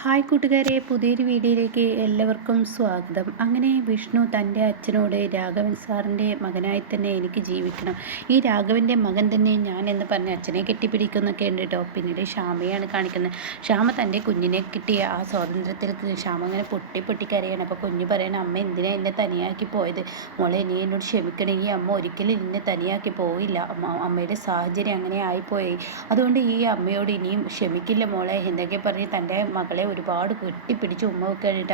Hi കൂട്ടുകാരെ പുതിയൊരു വീഡിയോയിലേക്ക് എല്ലാവർക്കും സ്വാഗതം. അങ്ങനെ വിഷ്ണു തന്റെ അച്ഛനോട് രാഘവൻ സാറിന്റെ മകനായി തന്നെ എനിക്ക് ജീവിക്കണം. ഈ രാഘവന്റെ മകൻ തന്നെ ഞാൻ എന്ന് പറഞ്ഞ് അച്ഛനെ കെട്ടിപ്പിടിക്കുന്നൊക്കെ ഉണ്ട് കേട്ടോ. പിന്നീട് ശ്യാമയാണ് കാണിക്കുന്നത്. ശ്യാമ തന്റെ കുഞ്ഞിനെ കിട്ടിയ ആ സ്വാതന്ത്ര്യത്തിൽ ശ്യാമ അങ്ങനെ പൊട്ടി പൊട്ടിക്കരയാണ്. അപ്പോൾ കുഞ്ഞ് പറയണം അമ്മ എന്തിനാ എന്നെ തനിയാക്കി പോയത്? മോളെ നീ എന്നോട് ക്ഷമിക്കണമെങ്കിൽ അമ്മ ഒരിക്കലും എന്നെ തനിയാക്കി പോയില്ല അമ്മ അമ്മയുടെ സാഹചര്യം അങ്ങനെ ആയിപ്പോയി. അതുകൊണ്ട് ഈ അമ്മയോട് ഇനിയും ക്ഷമിക്കില്ല മോളെ എന്തൊക്കെ പറഞ്ഞ് തന്റെ മകളെ ഒരുപാട് കെട്ടിപ്പിടിച്ച് ഉമ്മ വെക്കാനിട്ട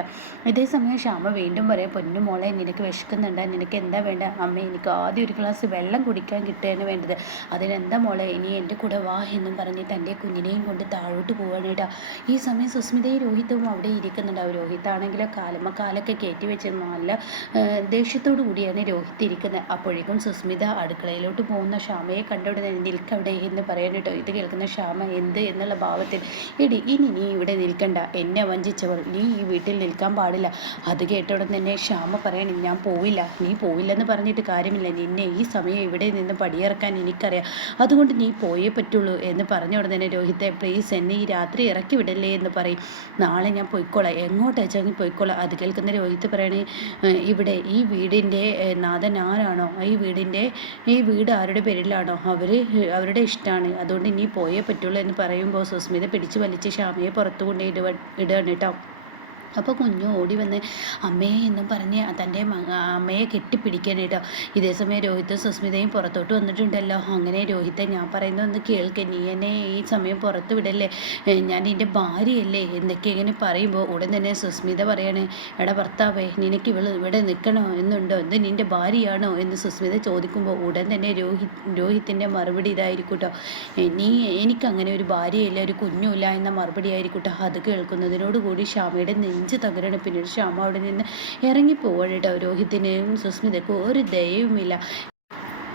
ഇതേ സമയം ശ്യാമ വീണ്ടും പറയാം പൊന്നു മോളെ നിനക്ക് വിശക്കുന്നുണ്ട്? നിനക്ക് എന്താ വേണ്ട? അമ്മ എനിക്ക് ആദ്യം ഒരു ഗ്ലാസ് വെള്ളം കുടിക്കാൻ കിട്ടുകയാണ് വേണ്ടത്. അതിനെന്താ മോളെ ഇനി എന്റെ കൂടെ വാ എന്നും പറഞ്ഞ് തന്റെ കുഞ്ഞിനെയും കൊണ്ട് താഴോട്ട് പോവാനേട്ടാ ഈ സമയം സുസ്മിതയും രോഹിതവും അവിടെ ഇരിക്കുന്നുണ്ടാവും രോഹിത്താണെങ്കിലോ കാലമ്മ കാലൊക്കെ കയറ്റി വെച്ച് നല്ല ദേഷ്യത്തോടു കൂടിയാണ് രോഹിത് ഇരിക്കുന്നത് അപ്പോഴേക്കും സുസ്മിത അടുക്കളയിലോട്ട് പോകുന്ന ശ്യാമയെ കണ്ടുവിടെ നിൽക്കവിടെ എന്ന് പറയാനിട്ടോ ഇത് കേൾക്കുന്ന ശ്യാമ എന്ത്? എന്നുള്ള ഭാവത്തിൽ എടി ഇനി നീ ഇവിടെ നിൽക്കണ്ട. എന്നെ വഞ്ചിച്ചവൾ. നീ ഈ വീട്ടിൽ നിൽക്കാൻ പാടില്ല. അത് കേട്ട ഉടൻ തന്നെ ക്ഷാമ പറയണേ ഞാൻ പോവില്ല. നീ പോവില്ലെന്ന് പറഞ്ഞിട്ട് കാര്യമില്ല. നിന്നെ ഈ സമയം ഇവിടെ നിന്ന് പടിയിറക്കാൻ എനിക്കറിയാം. അതുകൊണ്ട് നീ പോയേ പറ്റുള്ളൂ എന്ന് പറഞ്ഞ ഉടനെ തന്നെ രോഹിത്തെ പ്ലീസ് എന്നെ ഈ രാത്രി ഇറക്കി വിടല്ലേ എന്ന് പറയും. നാളെ ഞാൻ പൊയ്ക്കോളാം. എങ്ങോട്ടേച്ചെങ്കിൽ പൊയ്ക്കോളാം? അത് കേൾക്കുന്ന രോഹിത്ത് പറയണേ ഇവിടെ ഈ വീടിന്റെ നാഥൻ ആരാണോ? ഈ വീടിന്റെ ഈ വീട് ആരുടെ പേരിലാണോ? അവർ അവരുടെ ഇഷ്ടമാണ് അതുകൊണ്ട് ഇനി പോയേ പറ്റുള്ളൂ എന്ന് പറയുമ്പോൾ സുസ്മിത പിടിച്ചു വലിച്ച് ക്ഷാമയെ പുറത്തു കൊണ്ടേ ഇടുക ഇടുകയാണ് കേട്ടോ അപ്പോൾ കുഞ്ഞു ഓടി വന്ന് അമ്മേ എന്നും പറഞ്ഞ് തന്റെ അമ്മയെ കെട്ടിപ്പിടിക്കാൻ കേട്ടോ ഇതേ സമയം രോഹിത്തും സുസ്മിതയും പുറത്തോട്ട് വന്നിട്ടുണ്ടല്ലോ. അങ്ങനെ രോഹിത്തെ ഞാൻ പറയുന്ന ഒന്ന് കേൾക്ക് നീ എന്നെ ഈ സമയം പുറത്ത് വിടല്ലേ? ഞാൻ എന്റെ ഭാര്യയല്ലേ? എന്നൊക്കെ ഇങ്ങനെ പറയുമ്പോൾ ഉടൻ തന്നെ സുസ്മിത പറയാണ് എടാ ഭർത്താവേ നിനക്ക് ഇവൾ ഇവിടെ നിൽക്കണോ എന്നുണ്ടോ? എന്ത് നിന്റെ ഭാര്യയാണോ? എന്ന് സുസ്മിത ചോദിക്കുമ്പോൾ ഉടൻ തന്നെ രോഹിത് രോഹിത്തിന്റെ മറുപടി ഇതായിരിക്കും കേട്ടോ നീ എനിക്കങ്ങനെ ഒരു ഭാര്യയില്ല ഒരു കുഞ്ഞുമില്ല എന്ന മറുപടി ആയിരിക്കും കേട്ടോ അത് കേൾക്കുന്നതിനോട് കൂടി ശ്യാമയുടെ നെഞ്ച് നെഞ്ച് പിന്നീട് ശ്യാമ അവിടെ നിന്ന് ഇറങ്ങിപ്പോവാണ് രോഹിത്തിനെയും സുസ്മിതക്കും ഒരു ദയവുമില്ല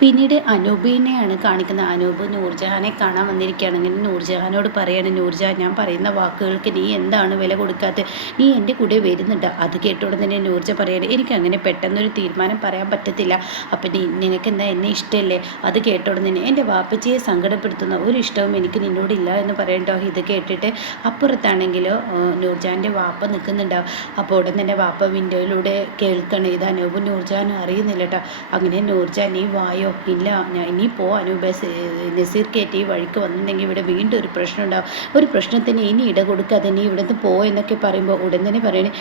പിന്നീട് അനൂപിനെയാണ് കാണിക്കുന്നത്. അനൂപ് നൂർജഹാനെ കാണാൻ വന്നിരിക്കുകയാണെങ്കിൽ നൂർജഹാനോട് പറയാണ് നൂർജഹാൻ ഞാൻ പറയുന്ന വാക്കുകൾക്ക് നീ എന്താണ് വില കൊടുക്കാത്തത്? നീ എന്റെ കൂടെ വരുന്നുണ്ട്. അത് കേട്ടോടെ തന്നെ നൂർജ പറയാണ് എനിക്ക് അങ്ങനെ പെട്ടെന്നൊരു തീരുമാനം പറയാൻ പറ്റത്തില്ല. അപ്പം നീ നിനക്ക് എന്താ എന്നെ ഇഷ്ടമല്ലേ? അത് കേട്ടോടെ തന്നെ എന്റെ വാപ്പച്ചിയെ സങ്കടപ്പെടുത്തുന്ന ഒരു ഇഷ്ടവും എനിക്ക് നിന്നോടില്ല എന്ന് പറയണ്ടോ? ഇത് കേട്ടിട്ട് അപ്പുറത്താണെങ്കിലോ നൂർജഹാന്റെ വാപ്പ നിൽക്കുന്നുണ്ടാവും. അപ്പോൾ ഉടൻ തന്നെ വാപ്പ വിൻഡോയിലൂടെ കേൾക്കണം ഇത് അനൂപ് നൂർജഹാനും അറിയുന്നില്ല കേട്ടോ അങ്ങനെ നൂർജഹാൻ നീ വായോ? അയ്യോ ഇല്ല ഞാൻ ഇനി ഇനിയിപ്പോൾ അനൂപ നസീർ കയറ്റി വഴിക്ക് വന്നിട്ടുണ്ടെങ്കിൽ ഇവിടെ വീണ്ടും ഒരു പ്രശ്നം ഉണ്ടാവും ഒരു പ്രശ്നത്തിന് ഇനി ഇട കൊടുക്കാതെ നീ ഇവിടുന്ന് പോ എന്നൊക്കെ പറയുമ്പോൾ ഉടൻ തന്നെ പറയണേ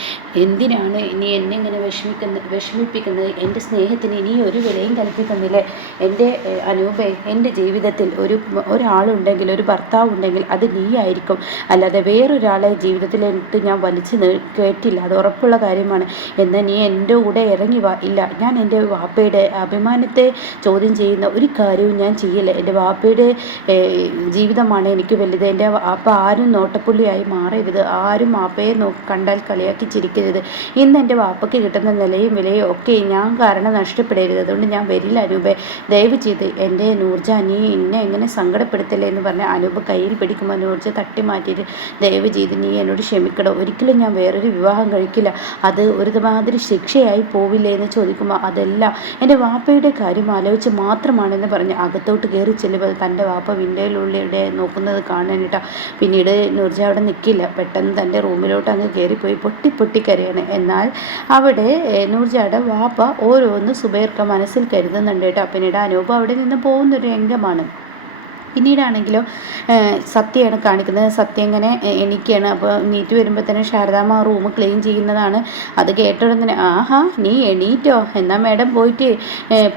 എന്തിനാണ് ഇനി എന്നെ ഇങ്ങനെ വിഷമിക്കുന്ന വിഷമിപ്പിക്കുന്നത്? എന്റെ സ്നേഹത്തിന് ഇനി ഒരു വിലയും കൽപ്പിക്കുന്നില്ലേ എന്റെ അനൂപെ എന്റെ ജീവിതത്തിൽ ഒരു ഒരാളുണ്ടെങ്കിൽ ഒരു ഭർത്താവ് ഉണ്ടെങ്കിൽ അത് നീ ആയിരിക്കും. അല്ലാതെ വേറൊരാളെ ജീവിതത്തിലിട്ട് ഞാൻ വലിച്ചു കയറ്റില്ല അത് ഉറപ്പുള്ള കാര്യമാണ്. എന്നാൽ നീ എന്റെ കൂടെ ഇറങ്ങി വാ. ഇല്ല ഞാൻ എന്റെ വാപ്പയുടെ അഭിമാനത്തെ ചോദ്യം ചോദ്യം ചെയ്യുന്ന ഒരു കാര്യവും ഞാൻ ചെയ്യില്ല. എന്റെ വാപ്പയുടെ ജീവിതമാണ് എനിക്ക് വലുത്. എന്റെ വാപ്പ ആരും നോട്ടപ്പുള്ളിയായി മാറരുത്. ആരും വാപ്പയെ നോ കണ്ടാൽ കളിയാക്കി ചിരിക്കരുത്. ഇന്ന് എന്റെ വാപ്പയ്ക്ക് കിട്ടുന്ന നിലയും വിലയും ഒക്കെ ഞാൻ കാരണം നഷ്ടപ്പെടരുത്. അതുകൊണ്ട് ഞാൻ വരില്ല അനൂപെ ദയവ് ചെയ്ത് എന്റെ നൂർജ നീ എന്നെ എങ്ങനെ സങ്കടപ്പെടുത്തല്ലേ എന്ന് പറഞ്ഞ് അനൂപ് കയ്യിൽ പിടിക്കുമ്പോൾ നൂർജ തട്ടി മാറ്റിയിട്ട് ദയവ് ചെയ്ത് നീ എന്നോട് ക്ഷമിക്കണം ഒരിക്കലും ഞാൻ വേറൊരു വിവാഹം കഴിക്കില്ല. അത് ഒരു മാതിരി ശിക്ഷയായി പോവില്ലേ എന്ന് ചോദിക്കുമ്പോൾ അതെല്ലാം. എന്റെ വാപ്പയുടെ കാര്യം ആലോചിച്ച് വെച്ച് മാത്രമാണെന്ന് പറഞ്ഞ് അകത്തോട്ട് കയറി ചെല്ലുമ്പോൾ തന്റെ വാപ്പ വിൻഡോയിലുള്ളിടെ നോക്കുന്നത് കാണാനിട്ടാ പിന്നീട് നൂർജ അവിടെ നിൽക്കില്ല പെട്ടെന്ന് തന്റെ റൂമിലോട്ട് അങ്ങ് കയറിപ്പോയി പൊട്ടി പൊട്ടി കരയാണ്. എന്നാൽ അവിടെ നൂർജയുടെ വാപ്പ ഓരോന്ന് സുബൈർക്ക മനസ്സിൽ കരുതുന്നുണ്ട് കേട്ടോ. പിന്നീട് അനൂപ് അവിടെ നിന്ന് പോകുന്നൊരു രംഗമാണ്. പിന്നീടാണെങ്കിലോ സത്യയാണ് കാണിക്കുന്നത്. സത്യം ഇങ്ങനെ എണീക്കുകയാണ് അപ്പോൾ നീറ്റ് വരുമ്പോൾ തന്നെ ശാരദാമ്മ റൂം ക്ലീൻ ചെയ്യുന്നതാണ്. അത് കേട്ടോടെ തന്നെ ആഹാ നീ എണീറ്റോ? എന്നാൽ മാഡം പോയിട്ട്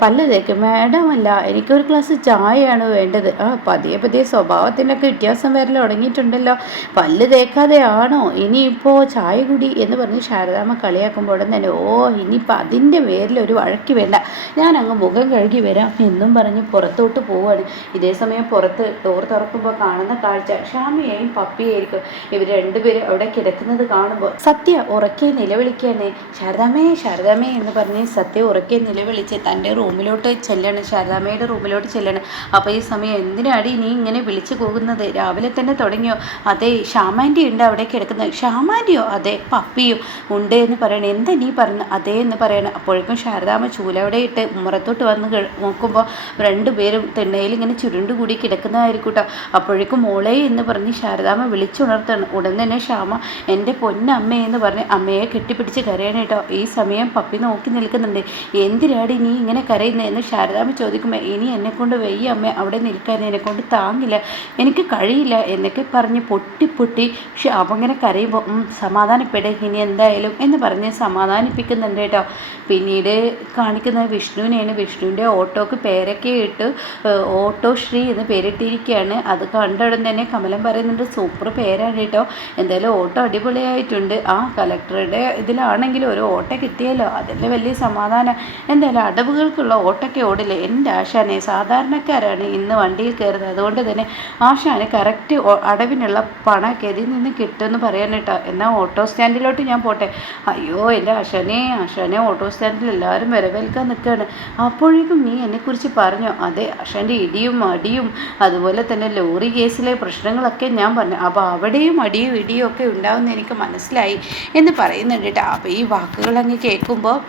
പല്ല് തേക്ക്. മാഡം അല്ല എനിക്കൊരു ഗ്ലാസ് ചായയാണ് വേണ്ടത്. ആ പതിയെ പതിയെ സ്വഭാവത്തിനൊക്കെ വ്യത്യാസം വരൽ തുടങ്ങിയിട്ടുണ്ടല്ലോ. പല്ല് തേക്കാതെ ആണോ? ഇനിയിപ്പോൾ ചായ കുടി എന്ന് പറഞ്ഞ് ശാരദാമ്മ കളിയാക്കുമ്പോൾ തന്നെ ഓ ഇനിയിപ്പോൾ അതിന്റെ പേരിൽ ഒരു വഴക്ക് വേണ്ട. ഞാൻ മുഖം കഴുകി വരാം. എന്നും പറഞ്ഞ് പുറത്തോട്ട് പോവാണ്. ഇതേ സമയം പുറത്ത് ഡോർ തുറക്കുമ്പോൾ കാണുന്ന കാഴ്ച. ഷാമിയെയും പപ്പിയായിരിക്കും ഇവർ രണ്ടുപേരും അവിടെ കിടക്കുന്നത് കാണുമ്പോൾ സത്യ ഉറക്കെ നിലവിളിക്കുകയാണ്. ശാരദാമേ ശാരദാമേ എന്ന് പറഞ്ഞ് സത്യ ഉറക്കെ നിലവിളിച്ച് തന്റെ റൂമിലോട്ട് ചെല്ലണം. ശാരദാമയുടെ റൂമിലോട്ട് ചെല്ലണം. അപ്പോൾ ഈ സമയം എന്തിനാടി നീ ഇങ്ങനെ വിളിച്ചു പോകുന്നത് രാവിലെ തന്നെ തുടങ്ങിയോ? അതെ ഷാമാന്റെ ഉണ്ട് അവിടെ കിടക്കുന്നത്. ഷാമാന്റെയോ? അതെ പപ്പിയോ ഉണ്ട് എന്ന് പറയണം. എന്താ നീ പറഞ്ഞു? അതേ എന്ന് പറയണം. അപ്പോഴേക്കും ശാരദാമ ചൂലവിടെ ഇട്ട് മുറത്തോട്ട് വന്ന് നോക്കുമ്പോൾ രണ്ടുപേരും തിണ്ണയിൽ ഇങ്ങനെ ചുരുണ്ടുകൂടി കിടക്കുന്നതായിരിക്കും കേട്ടോ അപ്പോഴേക്കും മോളെ എന്ന് പറഞ്ഞ് ശാരദാമ്മ വിളിച്ചുണർത്താണ് ഉടൻ തന്നെ ശ്യാമ എന്റെ പൊന്നമ്മ എന്ന് പറഞ്ഞ് അമ്മയെ കെട്ടിപ്പിടിച്ച് കരയണം കേട്ടോ. ഈ സമയം പപ്പി നോക്കി നിൽക്കുന്നുണ്ട്. എന്തിനാടി നീ ഇങ്ങനെ കരയുന്നത് എന്ന് ശാരദാമ്മ ചോദിക്കുമ്പോൾ ഇനി എന്നെ കൊണ്ട് വയ്യ അമ്മ അവിടെ നിൽക്കാൻ എന്നെ കൊണ്ട് താങ്ങില്ല. എനിക്ക് കഴിയില്ല എന്നൊക്കെ പറഞ്ഞ് പൊട്ടി പൊട്ടി ശ്യാമ ഇങ്ങനെ കരയുമ്പോൾ സമാധാനപ്പെടേ. ഇനി എന്തായാലും എന്ന് പറഞ്ഞ് സമാധാനിപ്പിക്കുന്നുണ്ട് കേട്ടോ. പിന്നീട് കാണിക്കുന്നത് വിഷ്ണുവിനെയാണ് വിഷ്ണുവിന്റെ ഓട്ടോക്ക് പേരൊക്കെ ഇട്ട് ഏഹ്, ഓട്ടോ ശ്രീ എന്ന് പേരിട്ടിരിക്കുകയാണ് അത് കണ്ട ഉടൻ തന്നെ കമലം പറയുന്നുണ്ട് സൂപ്പർ പേരാണ് കേട്ടോ. എന്തായാലും ഓട്ടോ അടിപൊളിയായിട്ടുണ്ട്. ആ കലക്ടറുടെ ഇതിലാണെങ്കിലും ഒരു ഓട്ടോ കിട്ടിയല്ലോ. അതിന്റെ വലിയ സമാധാനം. എന്തായാലും അടവുകൾക്കുള്ള ഓട്ടൊക്കെ ഓടില്ലേ? എന്റെ ആശാനെ സാധാരണക്കാരാണ് ഇന്ന് വണ്ടിയിൽ കയറുന്നത്. അതുകൊണ്ട് തന്നെ ആശാന് കറക്റ്റ് അടവിനുള്ള പണമൊക്കെ ഇതിൽ നിന്ന് കിട്ടുമെന്ന് പറയാൻ കേട്ടോ. എന്നാൽ ഓട്ടോ സ്റ്റാൻഡിലോട്ട് ഞാൻ പോട്ടെ. അയ്യോ എന്റെ ആശാനെ ആശാനെ ഓട്ടോ സ്റ്റാൻഡിൽ എല്ലാവരും വരവേൽക്കാൻ നിൽക്കുകയാണ്. അപ്പോഴേക്കും നീ എന്നെക്കുറിച്ച് പറഞ്ഞോ? അതെ ആശാന്റെ ഇടിയും അടിയും അതുപോലെ തന്നെ ലോറി കേസിലെ പ്രശ്നങ്ങളൊക്കെ ഞാൻ പറഞ്ഞു. അപ്പോൾ അവിടെയും അടിയും ഇടിയും ഒക്കെ ഉണ്ടാവുമെന്ന് എനിക്ക് മനസ്സിലായി എന്ന് പറയുന്നുണ്ട് കേട്ടോ. അപ്പോൾ ഈ വാക്കുകളങ്ങ് കേൾക്കുമ്പോൾ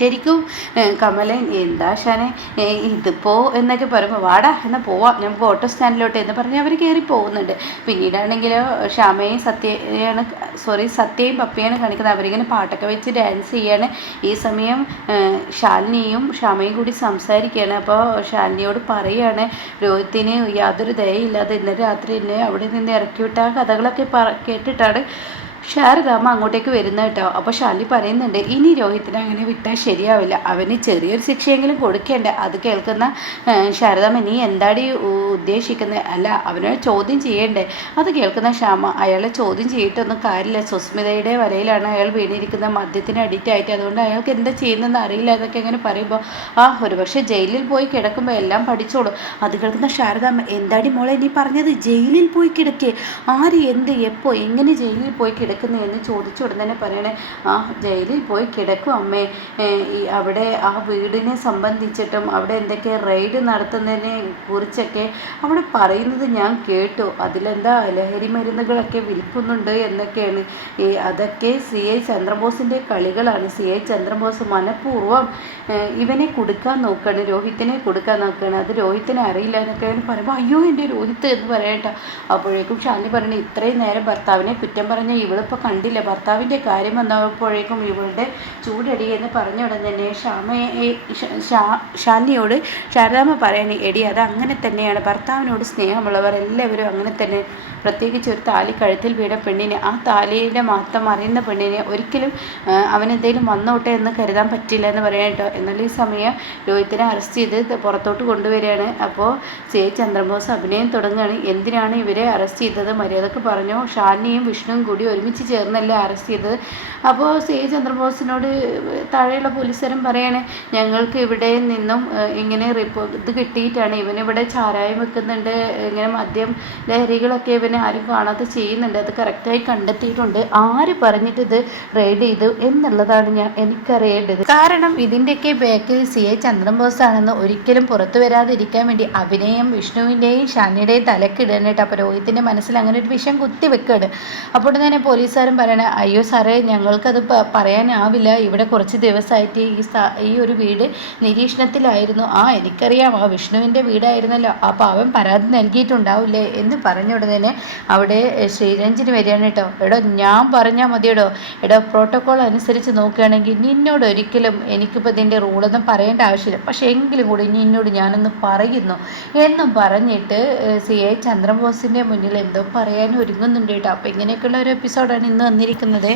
ശരിക്കും കമലൻ എന്താ ഷാനെ ഇതിപ്പോ എന്നൊക്കെ പറയുമ്പോൾ വാടാ എന്നാൽ പോവാം നമുക്ക് ഓട്ടോ സ്റ്റാൻഡിലോട്ട് എന്ന് പറഞ്ഞ് അവർ കയറി പോകുന്നുണ്ട്. പിന്നീടാണെങ്കിൽ ഷാമയും സത്യയാണ് സോറി സത്യയും പപ്പയാണ് കാണിക്കുന്നത്. അവരിങ്ങനെ പാട്ടൊക്കെ വെച്ച് ഡാൻസ് ചെയ്യാണ്. ഈ സമയം ഷാലിനിയും ശാലിനിയും ക്ഷമയും കൂടി സംസാരിക്കുകയാണ്. അപ്പോൾ ശാലിനിയോട് പറയുകയാണ് രോഹിത്തിന് യാതൊരു ദയയില്ലാതെ ഇന്നലെ രാത്രി എന്നെ അവിടെ നിന്ന് ഇറക്കി വിട്ട കഥകളൊക്കെ കേട്ടിട്ടാണ് ശാരദാമ്മ അങ്ങോട്ടേക്ക് വരുന്ന കേട്ടോ. അപ്പോൾ ഷാലി പറയുന്നുണ്ട് ഇനി രോഹിത്തിനെ അങ്ങനെ വിട്ടാൽ ശരിയാവില്ല. അവന് ചെറിയൊരു ശിക്ഷയെങ്കിലും കൊടുക്കേണ്ട. അത് കേൾക്കുന്ന ശാരദാമ നീ എന്താടി ഉദ്ദേശിക്കുന്നത് അല്ല അവനെ ചോദ്യം ചെയ്യണ്ടേ. അത് കേൾക്കുന്ന ശ്യാമ അയാളെ ചോദ്യം ചെയ്തിട്ടൊന്നും കാര്യമില്ല. സുസ്മിതയുടെ വരയിലാണ് അയാൾ വീണിരിക്കുന്ന മദ്യത്തിന് അഡിക്റ്റ് ആയിട്ട്. അതുകൊണ്ട് അയാൾക്ക് എന്താ ചെയ്യുന്നതെന്ന് അറിയില്ല എന്നൊക്കെ അങ്ങനെ പറയുമ്പോൾ ആ ഒരുപക്ഷെ ജയിലിൽ പോയി കിടക്കുമ്പോൾ എല്ലാം പഠിച്ചോളൂ. അത് കേൾക്കുന്ന ശാരദാമ്മ എന്താടി മോളെ നീ പറഞ്ഞത് ജയിലിൽ പോയി കിടക്കേ? ആര് എന്ത് എപ്പോൾ എങ്ങനെ ജയിലിൽ പോയി കിടക്കുന്നു എന്ന് ചോദിച്ചു ഉടൻ തന്നെ പറയണേ ആ ജയിലിൽ പോയി കിടക്കും അമ്മേ. ഈ അവിടെ ആ വീടിനെ സംബന്ധിച്ചിട്ടും അവിടെ എന്തൊക്കെ റെയ്ഡ് നടത്തുന്നതിനെ കുറിച്ചൊക്കെ അവിടെ പറയുന്നത് ഞാൻ കേട്ടു. അതിലെന്താ ലഹരി മരുന്നുകളൊക്കെ വിൽക്കുന്നുണ്ട് എന്നൊക്കെയാണ്. ഈ അതൊക്കെ സി ഐ ചന്ദ്രബോസിന്റെ കളികളാണ്. സി ഐ ചന്ദ്രബോസ് മനഃപൂർവം ഇവനെ കൊടുക്കാൻ നോക്കുകയാണ് രോഹിത്തിനെ കൊടുക്കാൻ നോക്കുകയാണ് അത് രോഹിത്തിനെ അറിയില്ല എന്നൊക്കെയാണ് പറയുമ്പോൾ അയ്യോ എന്റെ രോഹിത്ത് എന്ന് പറയട്ടോ അപ്പോഴേക്കും ഷാനി പറഞ്ഞു ഇത്രയും നേരം ഭർത്താവിനെ കുറ്റം പറഞ്ഞ ഇവളിപ്പോൾ കണ്ടില്ല ഭർത്താവിന്റെ കാര്യം വന്നപ്പോഴേക്കും ഇവളുടെ ചൂടടി എന്ന് പറഞ്ഞ ഉടൻ തന്നെ ശ്യാമയെ ശാലിനിയോട് ശാരദാമ്മ പറയണേ എടി അത് അങ്ങനെ തന്നെയാണ്. ഭർത്താവിനോട് സ്നേഹമുള്ളവർ എല്ലാവരും അങ്ങനെ തന്നെ. പ്രത്യേകിച്ച് ഒരു താലി കഴുത്തിൽ വീട പെണ്ണിനെ ആ താലിയുടെ മഹത്വം അറിയുന്ന പെണ്ണിനെ ഒരിക്കലും അവനെന്തെങ്കിലും വന്നോട്ടെ എന്ന് കരുതാൻ പറ്റില്ല എന്ന് പറയാം കേട്ടോ. എന്നാൽ ഈ സമയം രോഹിത്തിനെ അറസ്റ്റ് ചെയ്ത് പുറത്തോട്ട് കൊണ്ടുവരികയാണ്. അപ്പോൾ സി ചന്ദ്രബോസ് അഭിനയം തുടങ്ങുകയാണ്. എന്തിനാണ് ഇവരെ അറസ്റ്റ് ചെയ്തത്? മര്യാദയ്ക്ക് പറഞ്ഞു. ഷാലിനിയും വിഷ്ണുവും കൂടി ഒരുമിച്ച് ചേർന്നല്ലേ അറസ്റ്റ് ചെയ്തത്. അപ്പോൾ സി ചന്ദ്രബോസിനോട് താഴെയുള്ള പോലീസുകാരൻ പറയാണ് ഞങ്ങൾക്ക് ഇവിടെ നിന്നും ഇങ്ങനെ റിപ്പോർട്ട് ഇത് കിട്ടിയിട്ടാണ്. ഇവനിവിടെ ചാരായം വെക്കുന്നുണ്ട്. ഇങ്ങനെ മദ്യം ലഹരികളൊക്കെ ഇവനെ ആരും കാണാതെ ചെയ്യുന്നുണ്ട്. അത് കറക്റ്റായി കണ്ടെത്തിയിട്ടുണ്ട്. ആര് പറഞ്ഞിട്ട് ഇത് റെയ്ഡ് ചെയ്തു എന്നുള്ളതാണ് ഞാൻ എനിക്കറിയേണ്ടത്. കാരണം ഇതിന്റെയൊക്കെ ബാക്കിൽ സി എ ചന്ദ്രബോസ് ആണെന്ന് ഒരിക്കലും പുറത്തു വരാതിരിക്കാൻ വേണ്ടി അഭിനയം വിഷ്ണുവിന്റെയും ഷാനിയുടെയും തലക്കിടാനായിട്ട് അപ്പോൾ രോഹിത്തിന്റെ മനസ്സിൽ അങ്ങനെ ഒരു വിഷം കുത്തി വെക്കുകയാണ് അപ്പോൾ തന്നെ പോലീസുകാരൻ പറയണ അയ്യോ സാറേ ഞങ്ങൾക്കത് പറയാനാവില്ല. ഇവിടെ കുറച്ച് ദിവസമായിട്ട് ഈ ഈ ഒരു വീട് നിരീക്ഷണത്തിലായിരുന്നു. ആ എനിക്കറിയാം. ആ വിഷ്ണുവിന്റെ വീടായിരുന്നല്ലോ. അപ്പോൾ അവൻ പരാതി നൽകിയിട്ടുണ്ടാവില്ലേ? എന്ന് പറഞ്ഞ ഉടനെ അവിടെ ശ്രീരഞ്ജിന് വരികയാണ് കേട്ടോ. എടോ ഞാൻ പറഞ്ഞാൽ മതിയെടോ. എടോ പ്രോട്ടോക്കോൾ അനുസരിച്ച് നോക്കുകയാണെങ്കിൽ നിന്നോട് ഒരിക്കലും എനിക്കിപ്പോൾ ഇതിന്റെ റൂളൊന്നും പറയേണ്ട ആവശ്യമില്ല. പക്ഷേ എങ്കിലും കൂടി നിന്നോട് ഞാനൊന്ന് പറയുന്നു. എന്നും പറഞ്ഞിട്ട് സി. ഐ. ചന്ദ്രബോസിന്റെ മുന്നിൽ എന്തോ പറയാൻ ഒരുങ്ങുന്നുണ്ട് കേട്ടോ. അപ്പോൾ ഇങ്ങനെയൊക്കെയുള്ള ഒരു എപ്പിസോഡാണ് ഇന്ന് വന്നിരിക്കുന്നത്.